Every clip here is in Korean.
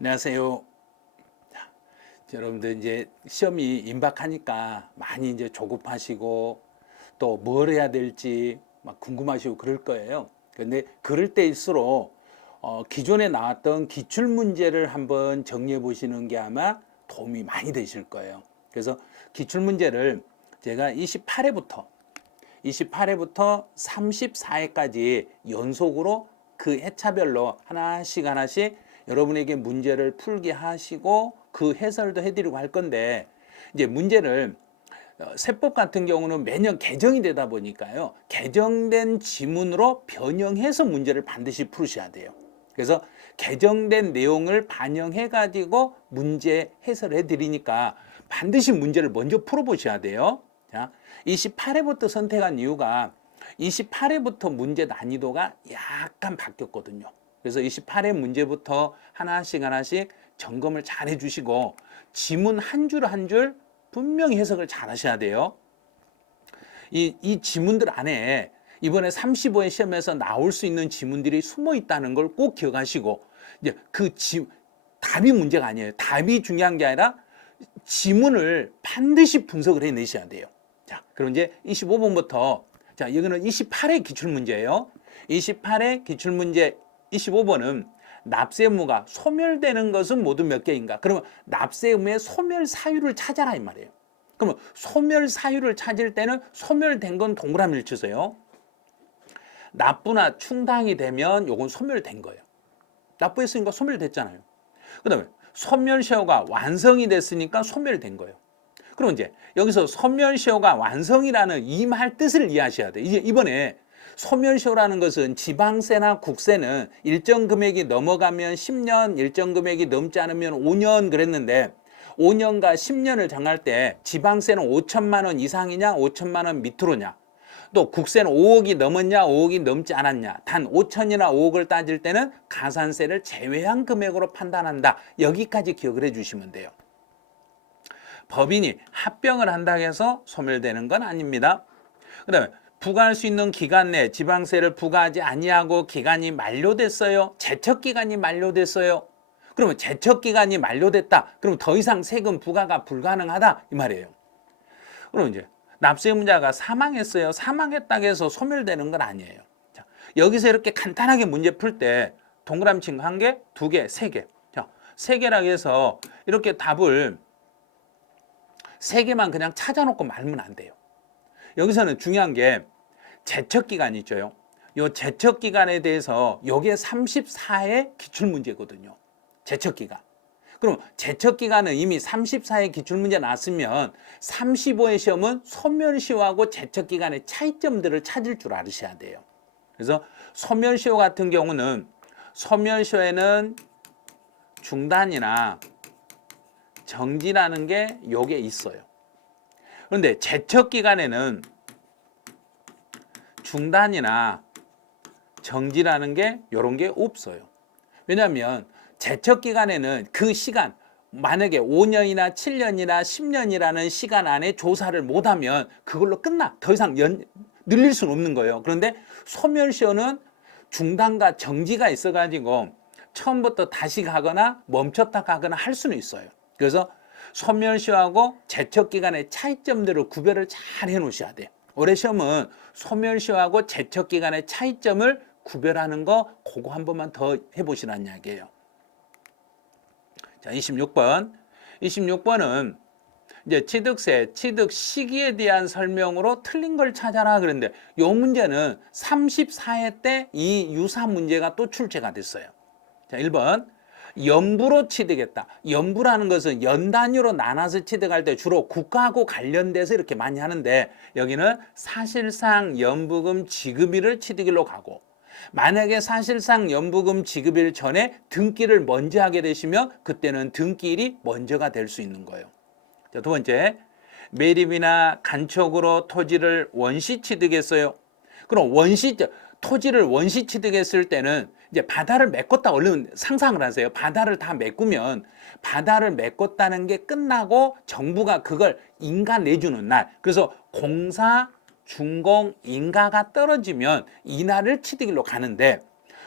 안녕하세요. 자, 여러분들 이제 시험이 임박하니까 많이 이제 조급하시고 또 뭘 해야 될지 막 궁금하시고 그럴 거예요. 근데 그럴 때일수록 기존에 나왔던 기출 문제를 한번 정리해 보시는 게 아마 도움이 많이 되실 거예요. 그래서 기출 문제를 제가 28회부터 34회까지 연속으로 그 회차별로 하나씩 여러분에게 문제를 풀게 하시고 그 해설도 해드리고 할 건데, 이제 문제를 세법 같은 경우는 매년 개정이 되다 보니까요, 개정된 지문으로 변형해서 문제를 반드시 풀으셔야 돼요. 그래서 개정된 내용을 반영해 가지고 문제 해설해 드리니까 반드시 문제를 먼저 풀어 보셔야 돼요. 자, 28회부터 선택한 이유가 28회부터 문제 난이도가 약간 바뀌었거든요. 그래서 28회 문제부터 하나씩 점검을 잘 해주시고 지문 한 줄 한 줄 분명히 해석을 잘 하셔야 돼요. 이 지문들 안에 이번에 35회 시험에서 나올 수 있는 지문들이 숨어 있다는 걸 꼭 기억하시고, 이제 답이 문제가 아니에요. 답이 중요한 게 아니라 지문을 반드시 분석을 해내셔야 돼요. 자, 그럼 이제 25번부터, 자, 여기는 28회 기출문제예요. 28회 기출문제 25번은 납세 의무가 소멸되는 것은 모두 몇 개인가? 그러면 납세 의무의 소멸 사유를 찾아라 이 말이에요. 그러면 소멸 사유를 찾을 때는 소멸된 건 동그라미를 치세요. 납부나 충당이 되면 요건 소멸된 거예요. 납부했으니까 소멸됐잖아요. 그 다음에 소멸시효가 완성이 됐으니까 소멸된 거예요. 그럼 이제 여기서 소멸시효가 완성이라는 이 말 뜻을 이해하셔야 돼요. 이제 이번에 소멸시효라는 것은 지방세나 국세는 일정 금액이 넘어가면 10년, 일정 금액이 넘지 않으면 5년 그랬는데 5년과 10년을 정할 때 지방세는 5천만 원 이상이냐 5천만 원 밑으로냐, 또 국세는 5억이 넘었냐 5억이 넘지 않았냐, 단 5천이나 5억을 따질 때는 가산세를 제외한 금액으로 판단한다. 여기까지 기억을 해주시면 돼요. 법인이 합병을 한다고 해서 소멸되는 건 아닙니다. 그 다음에 부과할 수 있는 기간 내 지방세를 부과하지 아니하고 기간이 만료됐어요. 제척기간이 만료됐어요. 그러면 제척기간이 만료됐다. 그러면 더 이상 세금 부과가 불가능하다 이 말이에요. 그럼 이제 납세 의무자가 사망했어요. 사망했다고 해서 소멸되는 건 아니에요. 자, 여기서 이렇게 간단하게 문제 풀 때 동그라미 친 거 한 개, 두 개, 세 개. 자, 세 개라고 해서 이렇게 답을 세 개만 그냥 찾아놓고 말면 안 돼요. 여기서는 중요한 게 제척기간 있죠. 요 제척기간에 대해서 요게 34회 기출문제거든요. 제척기간. 그럼 제척기간은 이미 34회 기출문제 나왔으면 35회 시험은 소멸시효하고 제척기간의 차이점들을 찾을 줄 아셔야 돼요. 그래서 소멸시효 같은 경우는 소멸시효에는 중단이나 정지라는 게 요게 있어요. 그런데 제척기간에는 중단이나 정지라는 게 요런 게 없어요. 왜냐하면 제척기간에는 그 시간, 만약에 5년이나 7년이나 10년이라는 시간 안에 조사를 못하면 그걸로 끝나. 더 이상 늘릴 수는 없는 거예요. 그런데 소멸시효는 중단과 정지가 있어가지고 처음부터 다시 가거나 멈췄다 가거나 할 수는 있어요. 그래서 소멸시효하고 제척기간의 차이점들을 구별을 잘 해놓으셔야 돼요. 올해 시험은 소멸시효하고 제척기간의 차이점을 구별하는 거 그거 한 번만 더 해보시라는 이야기예요. 자, 26번. 26번은 이제 취득세, 취득 시기에 대한 설명으로 틀린 걸 찾아라 그랬는데 이 문제는 34회 때 이 유사 문제가 또 출제가 됐어요. 자, 1번. 연부로 취득했다. 연부라는 것은 연 단위로 나눠서 취득할 때 주로 국가하고 관련돼서 이렇게 많이 하는데 여기는 사실상 연부금 지급일을 취득일로 가고, 만약에 사실상 연부금 지급일 전에 등기를 먼저 하게 되시면 그때는 등기일이 먼저가 될 수 있는 거예요. 자, 두 번째. 매립이나 간척으로 토지를 원시 취득했어요. 그럼 토지를 원시 취득했을 때는 이제 바다를 메꿨다. 얼른 상상을 하세요. 바다를 다 메꾸면 바다를 메꿨다는 게 끝나고 정부가 그걸 인가 내주는 날, 그래서 공사, 준공, 인가가 떨어지면 이날을 취득일로 가는데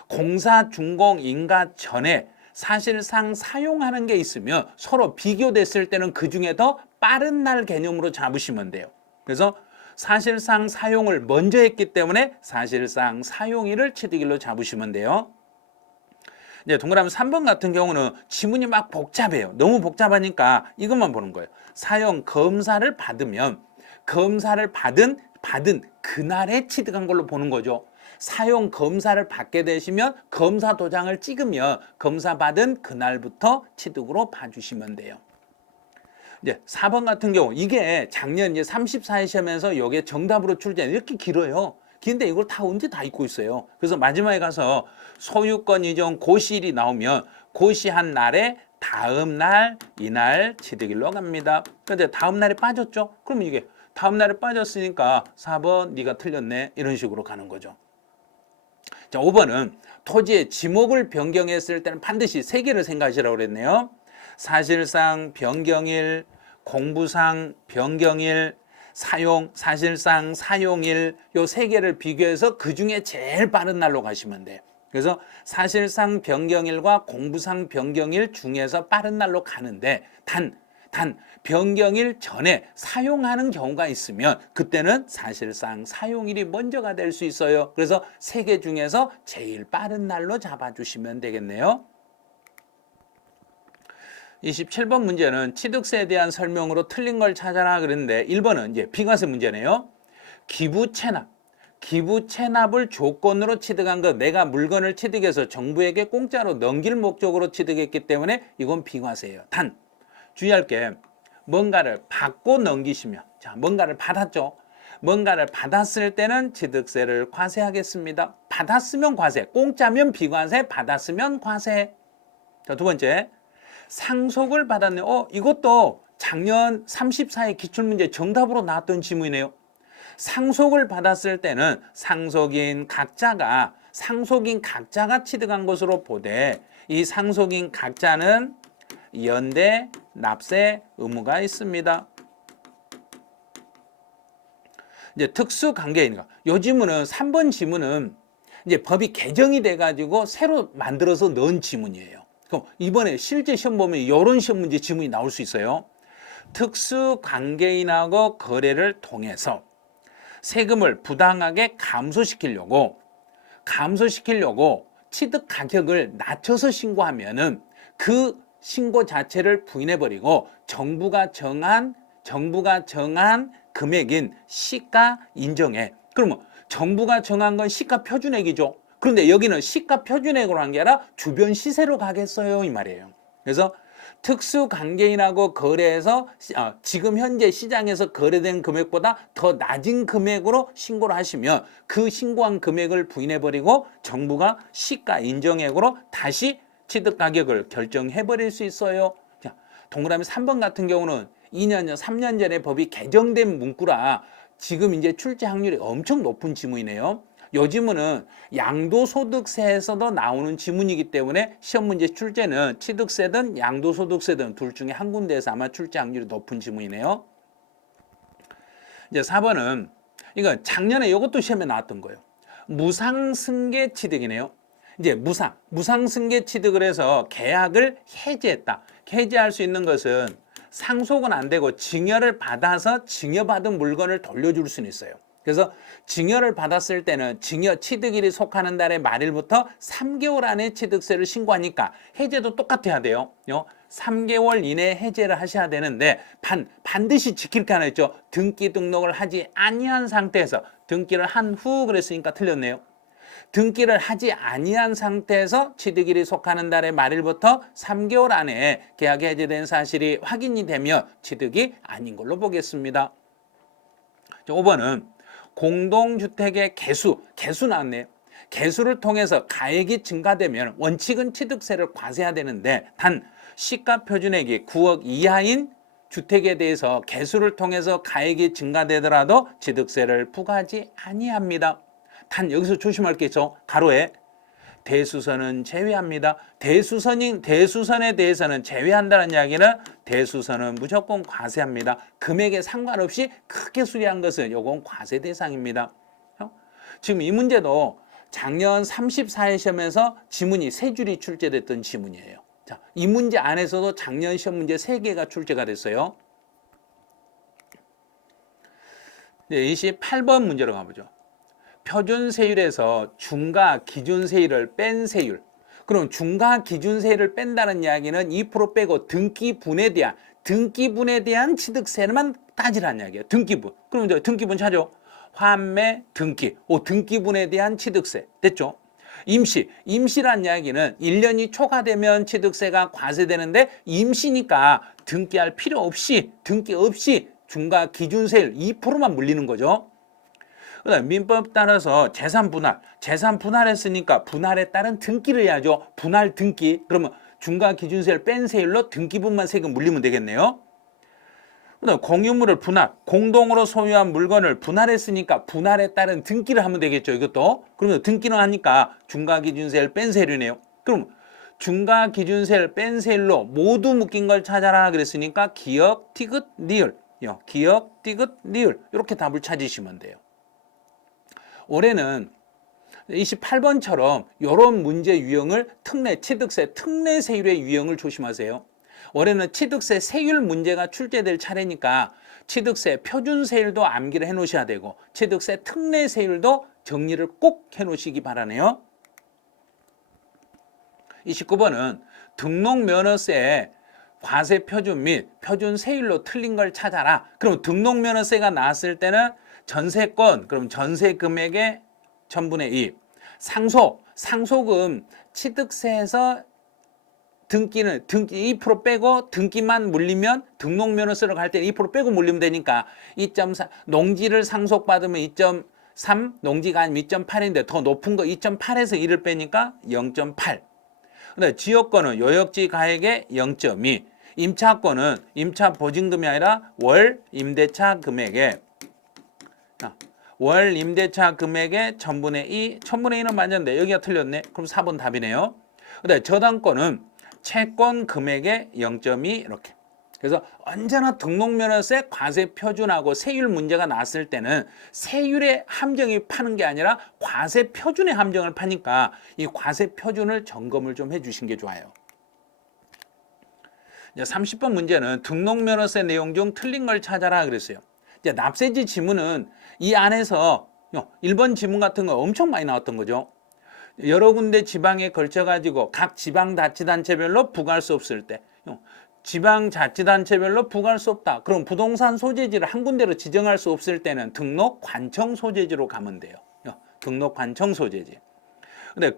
공사, 준공, 인가 전에 사실상 사용하는 게 있으면 서로 비교됐을 때는 그중에 더 빠른 날 개념으로 잡으시면 돼요. 그래서 사실상 사용을 먼저 했기 때문에 사실상 사용일을 취득일로 잡으시면 돼요. 이제 동그라미 3번 같은 경우는 지문이 막 복잡해요. 너무 복잡하니까 이것만 보는 거예요. 사용 검사를 받으면 검사를 받은 그날에 취득한 걸로 보는 거죠. 사용 검사를 받게 되시면 검사 도장을 찍으면 검사 받은 그날부터 취득으로 봐주시면 돼요. 이제 4번 같은 경우 이게 작년 이제 34회 시험에서 이게 정답으로 출제 이렇게 길어요. 근데 이걸 다 언제 다 잊고 있어요. 그래서 마지막에 가서 소유권 이전 고시일이 나오면 고시한 날에 다음 날 이날 취득일로 갑니다. 근데 다음 날에 빠졌죠? 그러면 이게 다음 날에 빠졌으니까 4번 네가 틀렸네 이런 식으로 가는 거죠. 자, 5번은 토지의 지목을 변경했을 때는 반드시 3개를 생각하시라고 그랬네요. 사실상 변경일, 공부상 변경일, 사실상 사용일 요 3개를 비교해서 그중에 제일 빠른 날로 가시면 돼요. 그래서 사실상 변경일과 공부상 변경일 중에서 빠른 날로 가는데 단 변경일 전에 사용하는 경우가 있으면 그때는 사실상 사용일이 먼저가 될 수 있어요. 그래서 3개 중에서 제일 빠른 날로 잡아주시면 되겠네요. 27번 문제는 취득세에 대한 설명으로 틀린 걸 찾아라 그랬는데 1번은 이제 비과세 문제네요. 기부 체납을 조건으로 취득한 것, 내가 물건을 취득해서 정부에게 공짜로 넘길 목적으로 취득했기 때문에 이건 비과세예요. 단 주의할 게 뭔가를 받고 넘기시면, 자, 뭔가를 받았죠. 뭔가를 받았을 때는 취득세를 과세하겠습니다. 받았으면 과세, 공짜면 비과세, 받았으면 과세. 자, 두 번째, 상속을 받았네요. 이것도 작년 34회 기출문제 정답으로 나왔던 지문이네요. 상속을 받았을 때는 상속인 각자가 취득한 것으로 보되 이 상속인 각자는 연대 납세 의무가 있습니다. 이제 특수 관계인가. 요 지문은 3번 지문은 이제 법이 개정이 돼 가지고 새로 만들어서 넣은 지문이에요. 그럼 이번에 실제 시험 보면 이런 시험 문제 지문이 나올 수 있어요. 특수 관계인하고 거래를 통해서 세금을 부당하게 감소시키려고 취득 가격을 낮춰서 신고하면은 그 신고 자체를 부인해버리고 정부가 정한 금액인 시가 인정해. 그러면 정부가 정한 건 시가 표준액이죠. 그런데 여기는 시가 표준액으로 한 게 아니라 주변 시세로 가겠어요 이 말이에요. 그래서 특수관계인하고 거래해서 지금 현재 시장에서 거래된 금액보다 더 낮은 금액으로 신고를 하시면 그 신고한 금액을 부인해버리고 정부가 시가 인정액으로 다시 취득가격을 결정해버릴 수 있어요. 자, 동그라미 3번 같은 경우는 2년 전, 3년 전에 법이 개정된 문구라 지금 이제 출제 확률이 엄청 높은 지문이네요. 요 지문은 양도소득세에서도 나오는 지문이기 때문에 시험 문제 출제는 취득세든 양도소득세든 둘 중에 한 군데에서 아마 출제 확률이 높은 지문이네요. 이제 4번은 이건 작년에 이것도 시험에 나왔던 거예요. 무상승계 취득이네요. 이제 무상승계 취득을 해서 계약을 해지했다. 해지할 수 있는 것은 상속은 안 되고 증여를 받아서 증여받은 물건을 돌려줄 수는 있어요. 그래서 증여를 받았을 때는 증여 취득일이 속하는 달의 말일부터 3개월 안에 취득세를 신고하니까 해제도 똑같아야 돼요. 3개월 이내에 해제를 하셔야 되는데 반드시 지킬 게 하나 있죠. 등기 등록을 하지 아니한 상태에서 등기를 한 후 그랬으니까 틀렸네요. 등기를 하지 아니한 상태에서 취득일이 속하는 달의 말일부터 3개월 안에 계약이 해제된 사실이 확인이 되면 취득이 아닌 걸로 보겠습니다. 5번은 공동주택의 개수 나왔네요. 개수를 통해서 가액이 증가되면 원칙은 취득세를 과세해야 되는데 단 시가 표준액이 9억 이하인 주택에 대해서 개수를 통해서 가액이 증가되더라도 취득세를 부과하지 아니합니다. 단 여기서 조심할 게 있죠. 가로에 대수선은 제외합니다. 대수선에 대해서는 제외한다는 이야기는 대수선은 무조건 과세합니다. 금액에 상관없이 크게 수리한 것은 요건 과세 대상입니다. 지금 이 문제도 작년 34회 시험에서 지문이 3줄이 출제됐던 지문이에요. 자, 이 문제 안에서도 작년 시험 문제 3개가 출제가 됐어요. 네, 28번 문제로 가보죠. 표준세율에서 중과 기준세율을 뺀 세율. 그럼 중과 기준세율을 뺀다는 이야기는 2% 빼고 등기분에 대한 취득세만 따지라는 이야기예요. 등기분. 그럼 이제 등기분 찾아. 환매, 등기. 등기분에 대한 취득세. 됐죠? 임시란 이야기는 1년이 초과되면 취득세가 과세되는데 임시니까 등기 없이 중과 기준세율 2%만 물리는 거죠. 그다음 민법 따라서 재산 분할했으니까 분할에 따른 등기를 해야죠. 분할 등기. 그러면 중과 기준세율 뺀 세율로 등기분만 세금 물리면 되겠네요. 그다음 공유물을 공동으로 소유한 물건을 분할했으니까 분할에 따른 등기를 하면 되겠죠. 이것도. 그러면 등기는 하니까 중과 기준세율 뺀 세율이네요. 그럼 중과 기준세율 뺀 세율로 모두 묶인 걸 찾아라 그랬으니까 기역, 티귿, 니을. 기역, 티귿, 니을. 이렇게 답을 찾으시면 돼요. 올해는 28번처럼 이런 문제 유형을 취득세 특례 세율의 유형을 조심하세요. 올해는 취득세 세율 문제가 출제될 차례니까 취득세 표준세율도 암기를 해놓으셔야 되고 취득세 특례 세율도 정리를 꼭 해놓으시기 바라네요. 29번은 등록면허세의 과세 표준 및 표준 세율로 틀린 걸 찾아라. 그럼 등록면허세가 나왔을 때는 전세권, 그럼 전세 금액의 1000분의 2. 상속은 취득세에서 등기 2% 빼고 등기만 물리면 등록면허세로 갈 때는 2% 빼고 물리면 되니까 2.4 농지를 상속받으면 2.3 농지가 아니면 2.8인데 더 높은 거 2.8에서 1을 빼니까 0.8. 근데 지역권은 요역지 가액의 0.2. 임차권은 임차 보증금이 아니라 월 임대차 금액의 1000분의 2, 1000분의 2는 맞는데 여기가 틀렸네. 그럼 4번 답이네요. 근데 저당권은 채권 금액의 0.2 이렇게. 그래서 언제나 등록면허세 과세 표준하고 세율 문제가 나왔을 때는 세율의 함정이 파는 게 아니라 과세 표준의 함정을 파니까 이 과세 표준을 점검을 좀 해주신 게 좋아요. 이제 30번 문제는 등록면허세 내용 중 틀린 걸 찾아라 그랬어요. 이제 납세지 지문은 이 안에서 1번 지문 같은 거 엄청 많이 나왔던 거죠. 여러 군데 지방에 걸쳐가지고 각 지방자치단체별로 부과할 수 없을 때 지방자치단체별로 부과할 수 없다. 그럼 부동산 소재지를 한 군데로 지정할 수 없을 때는 등록관청 소재지로 가면 돼요. 등록관청 소재지. 근데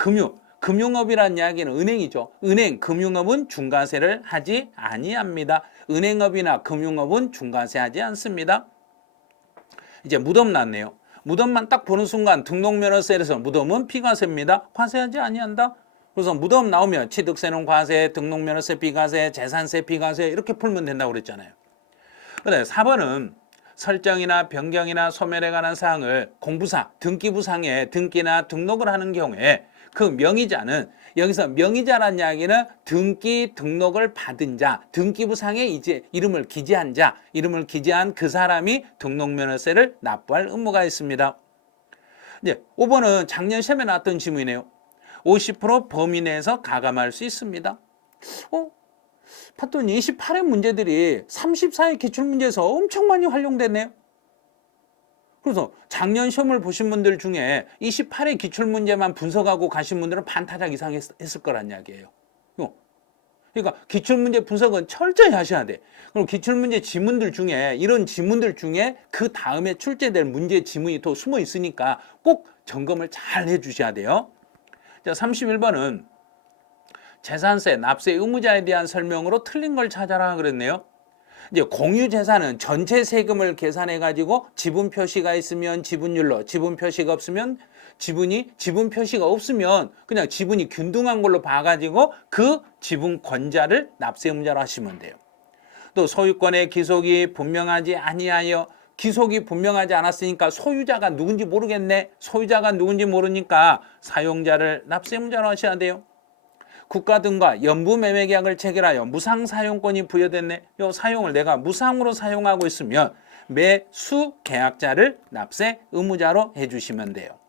금융업이라는 이야기는 은행이죠. 금융업은 중과세를 하지 아니합니다. 은행업이나 금융업은 중과세하지 않습니다. 이제 무덤 났네요. 무덤만 딱 보는 순간 등록면허세에서 무덤은 비과세입니다. 과세하지 아니한다. 그래서 무덤 나오면 취득세는 과세, 등록면허세 비과세, 재산세 비과세 이렇게 풀면 된다고 그랬잖아요. 그런데 4번은 설정이나 변경이나 소멸에 관한 사항을 공부사, 등기부상에 등기나 등록을 하는 경우에 그 명의자는 여기서 명의자란 이야기는 등록을 받은 자, 등기부상에 이제 이름을 기재한 그 사람이 등록면허세를 납부할 의무가 있습니다. 이제 5번은 작년 시험에 나왔던 지문이네요. 50% 범위 내에서 가감할 수 있습니다. 봤더니 28회 문제들이 34회 기출문제에서 엄청 많이 활용됐네요. 그래서 작년 시험을 보신 분들 중에 28회 기출문제만 분석하고 가신 분들은 반타작 이상 했을 거란 이야기예요. 그러니까 기출문제 분석은 철저히 하셔야 돼. 그럼 기출문제 지문들 중에 이런 지문들 중에 그 다음에 출제될 문제 지문이 더 숨어 있으니까 꼭 점검을 잘 해주셔야 돼요. 자, 31번은 재산세, 납세 의무자에 대한 설명으로 틀린 걸 찾아라 그랬네요. 이제 공유재산은 전체 세금을 계산해 가지고 지분 표시가 있으면 지분율로, 지분 표시가 없으면 지분 표시가 없으면 그냥 지분이 균등한 걸로 봐가지고 그 지분권자를 납세 의무자로 하시면 돼요. 또 소유권의 기속이 분명하지 아니하여 기속이 분명하지 않았으니까 소유자가 누군지 모르겠네. 소유자가 누군지 모르니까 사용자를 납세 의무자로 하셔야 돼요. 국가 등과 연부 매매 계약을 체결하여 무상 사용권이 부여됐네. 이 사용을 내가 무상으로 사용하고 있으면 매수 계약자를 납세 의무자로 해주시면 돼요.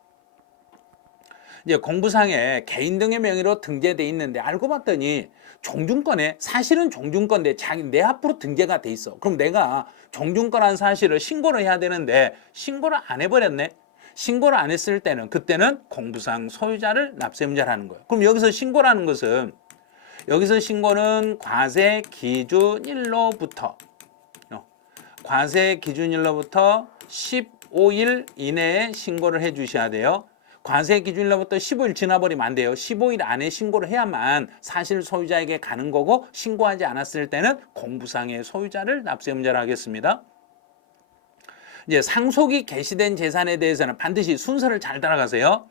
이제 공부상에 개인 등의 명의로 등재돼 있는데 알고 봤더니 종중권에 사실은 종중권인데 내 앞으로 등재가 돼 있어. 그럼 내가 종중권한 사실을 신고를 해야 되는데 신고를 안 해버렸네. 신고를 안 했을 때는 그때는 공부상 소유자를 납세음자라는 거예요. 그럼 여기서 신고라는 것은 여기서 신고는 과세 기준일로부터 과세 기준일로부터 15일 이내에 신고를 해 주셔야 돼요. 과세 기준일로부터 15일 지나버리면 안 돼요. 15일 안에 신고를 해야만 사실 소유자에게 가는 거고 신고하지 않았을 때는 공부상의 소유자를 납세음자로 하겠습니다. 이제 상속이 개시된 재산에 대해서는 반드시 순서를 잘 따라가세요.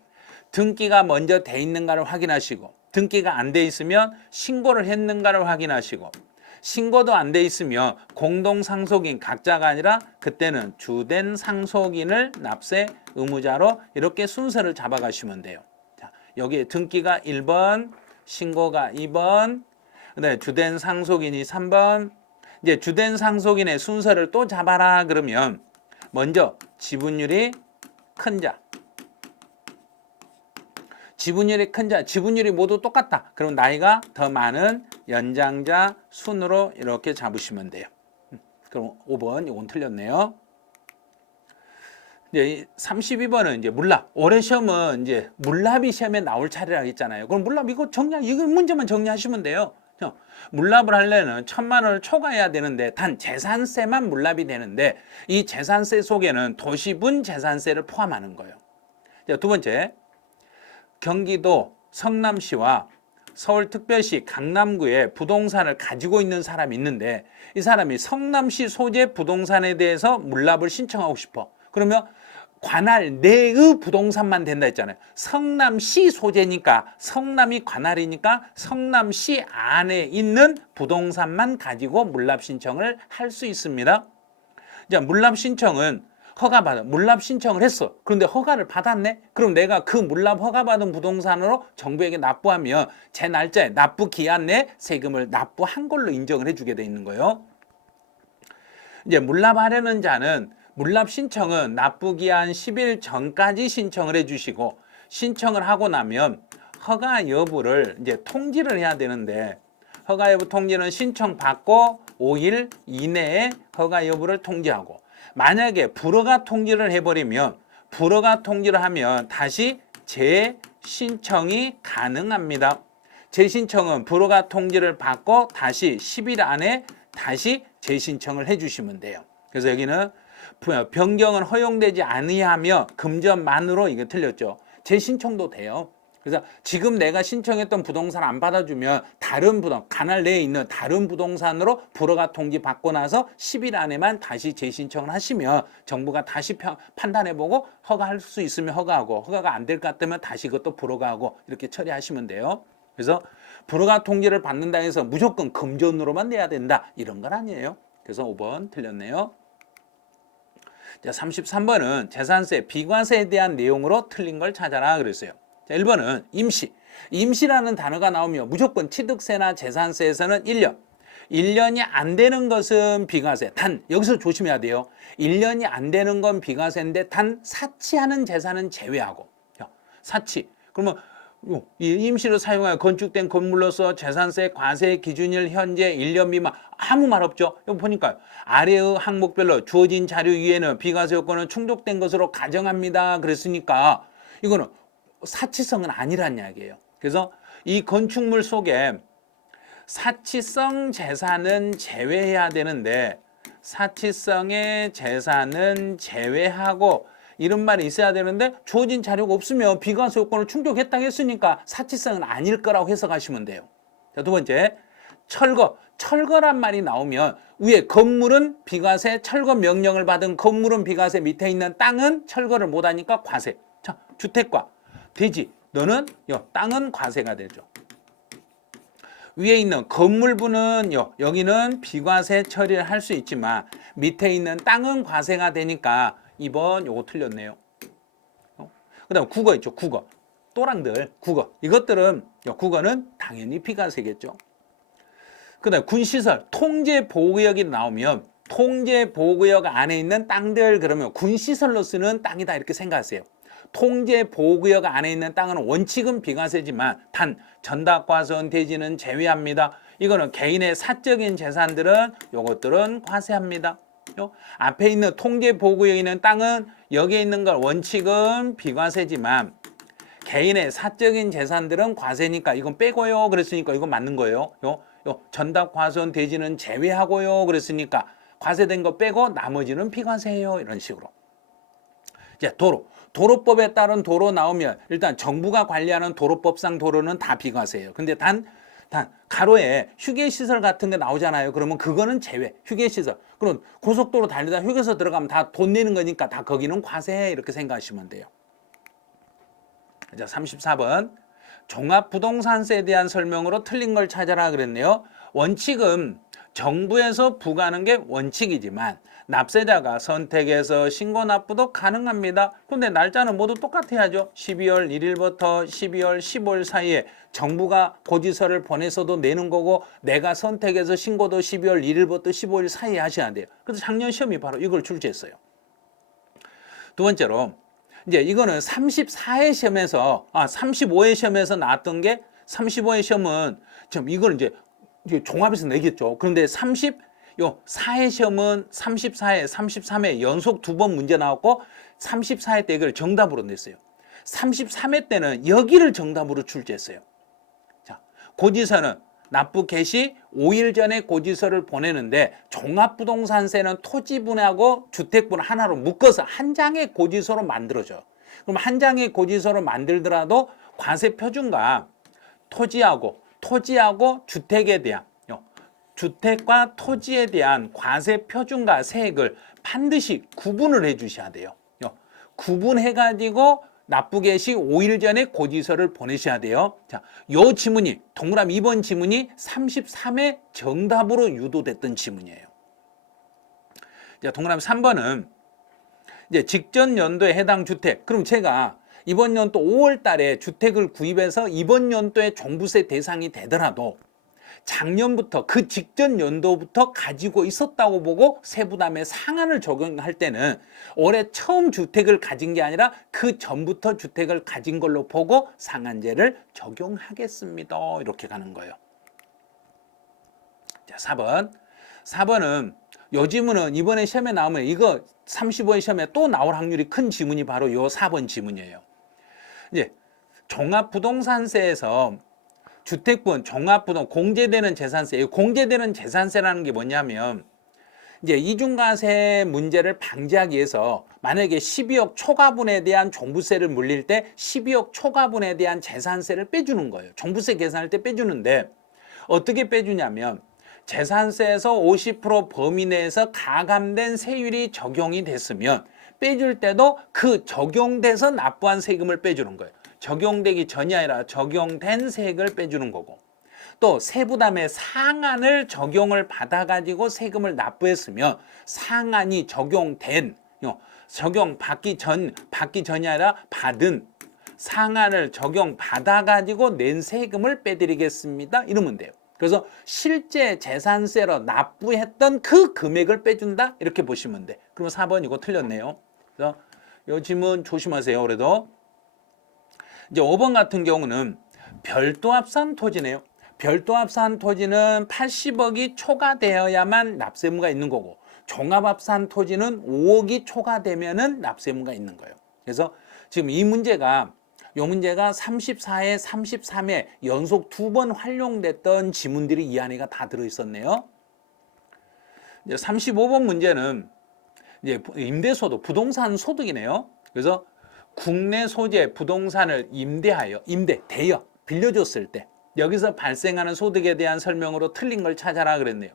등기가 먼저 돼 있는가를 확인하시고 등기가 안 돼 있으면 신고를 했는가를 확인하시고 신고도 안 돼 있으면 공동상속인 각자가 아니라 그때는 주된 상속인을 납세 의무자로 이렇게 순서를 잡아가시면 돼요. 자, 여기에 등기가 1번, 신고가 2번, 그다음에 주된 상속인이 3번. 이제 주된 상속인의 순서를 또 잡아라 그러면 먼저 지분율이 큰 자, 지분율이 큰 자, 지분율이 모두 똑같다. 그럼 나이가 더 많은 연장자 순으로 이렇게 잡으시면 돼요. 그럼 5번 이건 틀렸네요. 이제 32번은 이제 물납. 올해 시험은 이제 물납이 시험에 나올 차례라고 했잖아요. 그럼 물납 이거 이거 문제만 정리하시면 돼요. 물납을 하려면 1,000만 원을 초과해야 되는데 단 재산세만 물납이 되는데 이 재산세 속에는 도시분 재산세를 포함하는 거예요. 자, 두 번째, 경기도 성남시와 서울특별시 강남구에 부동산을 가지고 있는 사람이 있는데 이 사람이 성남시 소재 부동산에 대해서 물납을 신청하고 싶어. 그러면 관할 내의 부동산만 된다 했잖아요. 성남시 소재니까 성남이 관할이니까 성남시 안에 있는 부동산만 가지고 물납 신청을 할 수 있습니다. 자, 물납 신청은 물납 신청을 했어. 그런데 허가를 받았네. 그럼 내가 그 물납 허가받은 부동산으로 정부에게 납부하면 제 날짜에 납부 기한 내 세금을 납부한 걸로 인정을 해주게 돼 있는 거예요. 이제 물납하려는 자는 물납 신청은 납부 기한 10일 전까지 신청을 해주시고 신청을 하고 나면 허가 여부를 이제 통지를 해야 되는데 허가 여부 통지는 신청 받고 5일 이내에 허가 여부를 통지하고 만약에 불허가 통지를 해버리면 불허가 통지를 하면 다시 재신청이 가능합니다. 재신청은 불허가 통지를 받고 다시 10일 안에 다시 재신청을 해주시면 돼요. 그래서 여기는 변경은 허용되지 아니하며 금전만으로 이게 틀렸죠. 재신청도 돼요. 그래서 지금 내가 신청했던 부동산 안 받아주면 다른 관할 내에 있는 다른 부동산으로 불허가 통지 받고 나서 10일 안에만 다시 재신청을 하시면 정부가 다시 판단해보고 허가할 수 있으면 허가하고 허가가 안 될 것 같으면 다시 그것도 불허가하고 이렇게 처리하시면 돼요. 그래서 불허가 통지를 받는다 해서 무조건 금전으로만 내야 된다 이런 건 아니에요. 그래서 5번 틀렸네요. 자, 33번은 재산세 비과세에 대한 내용으로 틀린 걸 찾아라 그랬어요. 자, 1번은 임시. 임시라는 단어가 나오면 무조건 취득세나 재산세에서는 1년. 1년이 안 되는 것은 비과세. 단 여기서 조심해야 돼요. 1년이 안 되는 건 비과세인데 단 사치하는 재산은 제외하고. 자, 사치. 그러면 이 임시로 사용하여 건축된 건물로서 재산세 과세 기준일 현재 1년 미만 아무 말 없죠. 여기 보니까 아래의 항목별로 주어진 자료 위에는 비과세 요건은 충족된 것으로 가정합니다. 그랬으니까 이거는 사치성은 아니란 이야기예요. 그래서 이 건축물 속에 사치성 재산은 제외해야 되는데 사치성의 재산은 제외하고 이런 말이 있어야 되는데 주어진 자료가 없으면 비과세 요건을 충족했다고 했으니까 사치성은 아닐 거라고 해석하시면 돼요. 자, 두 번째, 철거. 철거란 말이 나오면 위에 건물은 비과세, 철거 명령을 받은 건물은 비과세, 밑에 있는 땅은 철거를 못하니까 과세. 자, 주택과 대지, 너는 땅은 과세가 되죠. 위에 있는 건물부는 여기는 비과세 처리를 할 수 있지만 밑에 있는 땅은 과세가 되니까 2번 요거 틀렸네요. 그 다음 국어 있죠. 국어. 또랑들 국어. 이것들은 국어는 당연히 비과세겠죠. 그 다음 군시설 통제보호구역이 나오면 통제보호구역 안에 있는 땅들 그러면 군시설로 쓰는 땅이다 이렇게 생각하세요. 통제 보호구역 안에 있는 땅은 원칙은 비과세지만 단 전답과수원 대지는 제외합니다. 이거는 개인의 사적인 재산들은 요것들은 과세합니다. 요 앞에 있는 통제 보호구역에 있는 땅은 여기에 있는 걸 원칙은 비과세지만 개인의 사적인 재산들은 과세니까 이건 빼고요. 그랬으니까 이건 맞는 거예요. 요 전답과수원 대지는 제외하고요. 그랬으니까 과세된 거 빼고 나머지는 비과세예요. 이런 식으로. 이제 도로법에 따른 도로 나오면 일단 정부가 관리하는 도로법상 도로는 다 비과세예요. 근데 단 가로에 휴게시설 같은 게 나오잖아요. 그러면 그거는 제외. 휴게시설. 그럼 고속도로 달리다 휴게소 들어가면 다 돈 내는 거니까 다 거기는 과세 이렇게 생각하시면 돼요. 자, 34번. 종합부동산세에 대한 설명으로 틀린 걸 찾아라 그랬네요. 원칙은 정부에서 부과하는 게 원칙이지만 납세자가 선택해서 신고 납부도 가능합니다. 근데 날짜는 모두 똑같아야죠. 12월 1일부터 12월 15일 사이에 정부가 고지서를 보내서도 내는 거고 내가 선택해서 신고도 12월 1일부터 15일 사이에 하셔야 돼요. 그래서 작년 시험이 바로 이걸 출제했어요. 두 번째로 이제 이거는 34회 시험에서 35회 시험에서 나왔던 게 35회 시험은 지금 이걸 이제 종합해서 내겠죠. 그런데 4회 시험은 34회, 33회 연속 2번 문제 나왔고 34회 때 이걸 정답으로 냈어요. 33회 때는 여기를 정답으로 출제했어요. 자, 고지서는 납부 개시 5일 전에 고지서를 보내는데 종합부동산세는 토지분하고 주택분 하나로 묶어서 한 장의 고지서로 만들어져요. 그럼 한 장의 고지서로 만들더라도 과세 표준과 토지하고 주택에 대한 주택과 토지에 대한 과세 표준과 세액을 반드시 구분을 해 주셔야 돼요. 구분해 가지고 납부 개시 5일 전에 고지서를 보내셔야 돼요. 자, 요 지문이 동그라미 2번 지문이 33회 정답으로 유도됐던 지문이에요. 자, 동그라미 3번은 이제 직전 연도에 해당 주택. 그럼 제가 이번 연도 5월 달에 주택을 구입해서 이번 연도에 종부세 대상이 되더라도 작년부터 그 직전 연도부터 가지고 있었다고 보고 세부담의 상한을 적용할 때는 올해 처음 주택을 가진 게 아니라 그 전부터 주택을 가진 걸로 보고 상한제를 적용하겠습니다. 이렇게 가는 거예요. 자, 4번은 요 지문은 이번에 시험에 나오면 이거 35회 시험에 또 나올 확률이 큰 지문이 바로 요 4번 지문이에요. 이제 종합부동산세에서 주택분, 종합부동, 공제되는 재산세. 공제되는 재산세라는 게 뭐냐면 이제 이중과세 문제를 방지하기 위해서 만약에 12억 초과분에 대한 종부세를 물릴 때 12억 초과분에 대한 재산세를 빼주는 거예요. 종부세 계산할 때 빼주는데 어떻게 빼주냐면 재산세에서 50% 범위 내에서 가감된 세율이 적용이 됐으면 빼줄 때도 그 적용돼서 납부한 세금을 빼주는 거예요. 적용되기 전이 아니라 적용된 세액을 빼주는 거고 또 세부담의 상한을 적용을 받아가지고 세금을 납부했으면 상한이 적용된 받기 전이 아니라 받은 상한을 적용받아가지고 낸 세금을 빼드리겠습니다. 이러면 돼요. 그래서 실제 재산세로 납부했던 그 금액을 빼준다 이렇게 보시면 돼. 그럼 4번 이거 틀렸네요. 그래서 이 질문 조심하세요. 그래도 이제 5번 같은 경우는 별도 합산 토지네요. 별도 합산 토지는 80억이 초과되어야만 납세무가 있는 거고 종합합산 토지는 5억이 초과되면은 납세무가 있는 거예요. 그래서 지금 이 문제가 34회, 33회 연속 2번 활용됐던 지문들이 이 안에가 다 들어있었네요. 이제 35번 문제는 이제 임대소득, 부동산 소득이네요. 그래서 국내 소재 부동산을 대여, 빌려줬을 때 여기서 발생하는 소득에 대한 설명으로 틀린 걸 찾아라 그랬네요.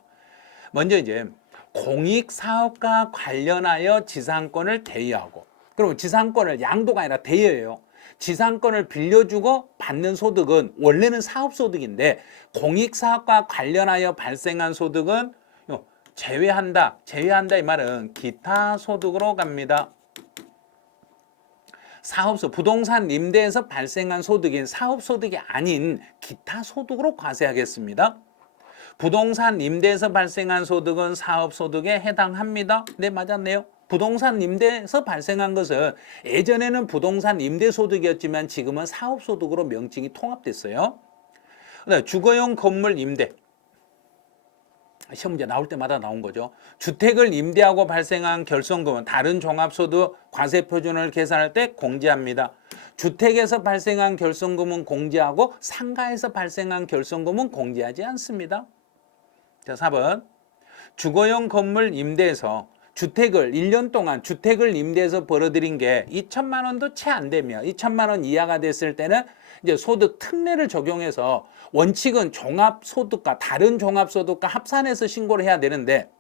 먼저 이제 공익사업과 관련하여 지상권을 대여하고 그럼 지상권을 양도가 아니라 대여예요. 지상권을 빌려주고 받는 소득은 원래는 사업소득인데 공익사업과 관련하여 발생한 소득은 제외한다 이 말은 기타 소득으로 갑니다. 사업소, 부동산 임대에서 발생한 소득인 사업소득이 아닌 기타 소득으로 과세하겠습니다. 부동산 임대에서 발생한 소득은 사업소득에 해당합니다. 네, 맞았네요. 부동산 임대에서 발생한 것은 예전에는 부동산 임대소득이었지만 지금은 사업소득으로 명칭이 통합됐어요. 주거용 건물 임대. 시험 문제 나올 때마다 나온 거죠. 주택을 임대하고 발생한 결손금은 다른 종합소득 과세 표준을 계산할 때 공제합니다. 주택에서 발생한 결손금은 공제하고 상가에서 발생한 결손금은 공제하지 않습니다. 자, 4번. 주거용 건물 임대에서 주택을 1년 동안 주택을 임대해서 벌어들인 게 2천만 원도 채 안 되며 2천만 원 이하가 됐을 때는 이제 소득 특례를 적용해서 원칙은 종합소득과 다른 종합소득과 합산해서 신고를 해야 되는데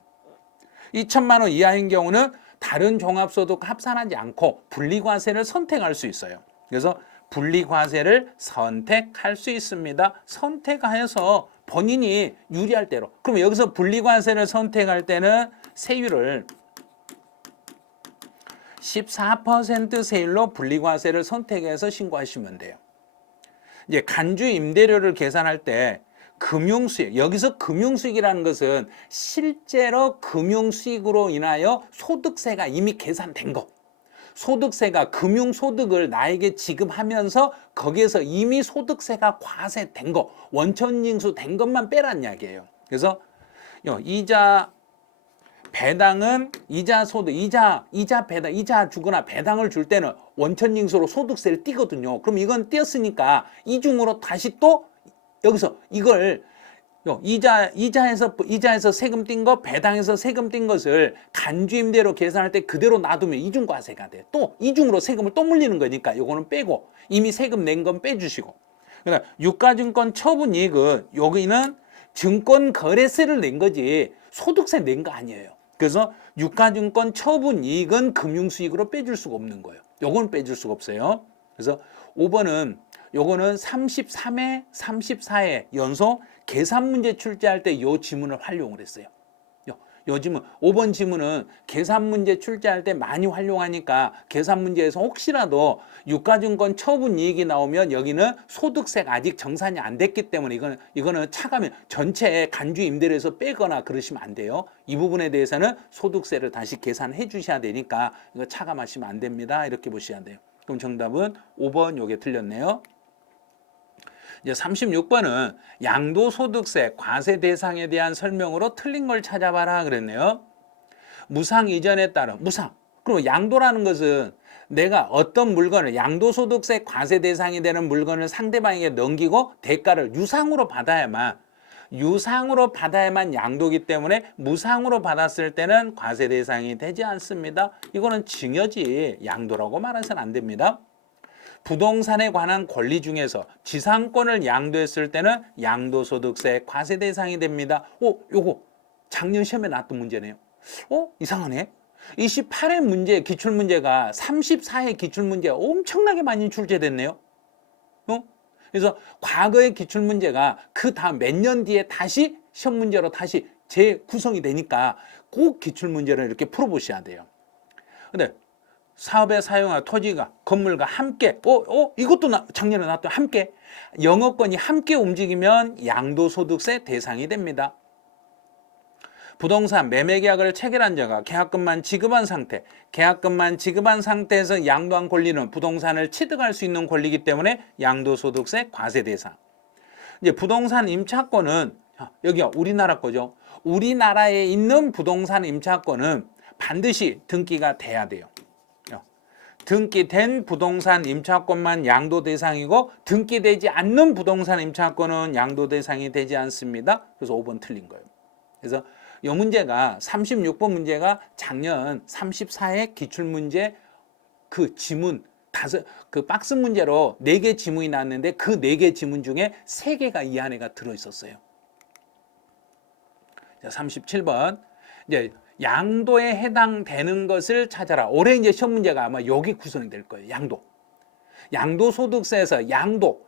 2천만 원 이하인 경우는 다른 종합소득과 합산하지 않고 분리과세를 선택할 수 있어요. 그래서 분리과세를 선택할 수 있습니다. 선택하여서 본인이 유리할 대로. 그럼 여기서 분리과세를 선택할 때는 세율을 14% 세율로 분리과세를 선택해서 신고하시면 돼요. 이제 간주 임대료를 계산할 때 금융수익, 여기서 금융수익이라는 것은 실제로 금융수익으로 인하여 소득세가 이미 계산된 거. 소득세가 금융소득을 나에게 지급하면서 거기에서 이미 소득세가 과세된 거, 원천징수 된 것만 빼란 이야기예요. 그래서 이자 배당은 이자 소득, 이자 배당, 이자 주거나 배당을 줄 때는 원천징수로 소득세를 띄거든요. 그럼 이건 띄었으니까 이중으로 다시 또 여기서 이걸 이자에서 세금 띈 거, 배당에서 세금 띈 것을 간주임대로 계산할 때 그대로 놔두면 이중과세가 돼. 또 이중으로 세금을 또 물리는 거니까 이거는 빼고 이미 세금 낸 건 빼주시고. 그다음 유가증권 처분이익은 여기는 증권거래세를 낸 거지 소득세 낸 거 아니에요. 그래서 유가증권 처분이익은 금융수익으로 빼줄 수가 없는 거예요. 요거는 빼줄 수가 없어요. 그래서 5번은 요거는 33회, 34회 연속 계산 문제 출제할 때 요 지문을 활용을 했어요. 요 지문, 5번 지문은 계산 문제 출제할 때 많이 활용하니까 계산 문제에서 혹시라도 유가증권 처분 이익이 나오면 여기는 소득세가 아직 정산이 안 됐기 때문에 이거는 차가면 전체 간주 임대료에서 빼거나 그러시면 안 돼요. 이 부분에 대해서는 소득세를 다시 계산해 주셔야 되니까 이거 차감하시면 안 됩니다. 이렇게 보셔야 돼요. 그럼 정답은 5번 요게 틀렸네요. 이제 36번은 양도소득세 과세 대상에 대한 설명으로 틀린 걸 찾아봐라 그랬네요. 무상 이전에 따른 무상. 그리고 양도라는 것은 내가 어떤 물건을 양도소득세 과세 대상이 되는 물건을 상대방에게 넘기고 대가를 유상으로 받아야만 양도기 때문에 무상으로 받았을 때는 과세 대상이 되지 않습니다. 이거는 증여지 양도라고 말해서는 안 됩니다. 부동산에 관한 권리 중에서 지상권을 양도했을 때는 양도소득세 과세 대상이 됩니다. 요거 작년 시험에 나왔던 문제네요. 이상하네. 28회 문제 기출문제가 34회 기출문제가 엄청나게 많이 출제됐네요. 그래서 과거의 기출문제가 그 다음 몇 년 뒤에 다시 시험 문제로 다시 재구성이 되니까 꼭 기출문제를 이렇게 풀어보셔야 돼요. 근데 사업에 사용한 토지가 건물과 함께 이것도 작년에 나왔던 함께 영업권이 함께 움직이면 양도소득세 대상이 됩니다. 부동산 매매계약을 체결한 자가 계약금만 지급한 상태에서 양도한 권리는 부동산을 취득할 수 있는 권리이기 때문에 양도소득세 과세 대상. 이제 부동산 임차권은 여기가 우리나라 거죠. 우리나라에 있는 부동산 임차권은 반드시 등기가 돼야 돼요. 등기된 부동산 임차권만 양도 대상이고 등기되지 않는 부동산 임차권은 양도 대상이 되지 않습니다. 그래서 5번 틀린 거예요. 그래서 이 문제가 36번 문제가 작년 34회 기출문제 그 지문 그 박스 문제로 4개 지문이 나왔는데 그 4개 지문 중에 3개가 이 안에가 들어있었어요. 자, 37번 이제 양도에 해당되는 것을 찾아라. 올해 이제 시험 문제가 아마 여기 구성이 될 거예요. 양도소득세에서 양도